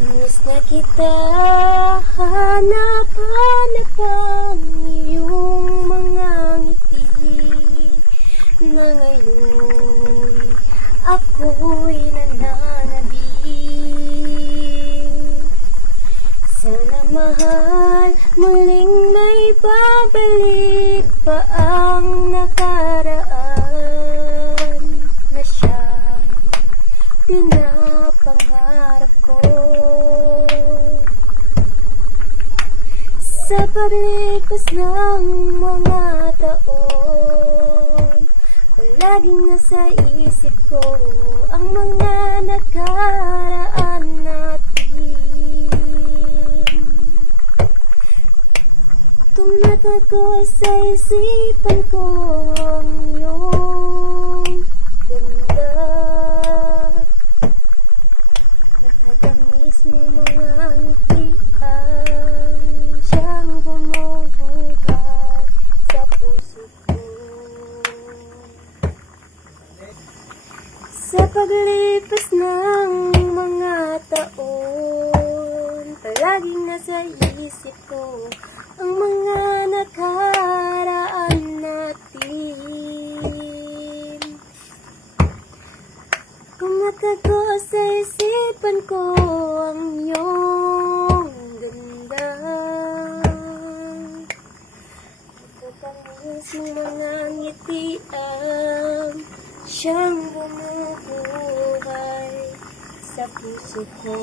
Miss na kita, hanap-hanap ang iyong mga ngiti na ngayon ako'y nananabik. Sana mahal, muling may babalik pa ang nakaraan na siyang pinapangarap ko. Sa paglipas ng mga taon, palaging nasa isip ko ang mga nakaraan natin. Tumatago sa isipan ko ang iyong ganda. Matatamis mo mga ngitian, siyang bumubuhay sa puso ko. Sa paglipas ng mga taon, palaging nasa isip ko ang mga nakaraan natin. Tumatago sa isipan ko ang iyong ganda. Matatamis ng mga ngitian, siyang bumubuhay sa puso ko.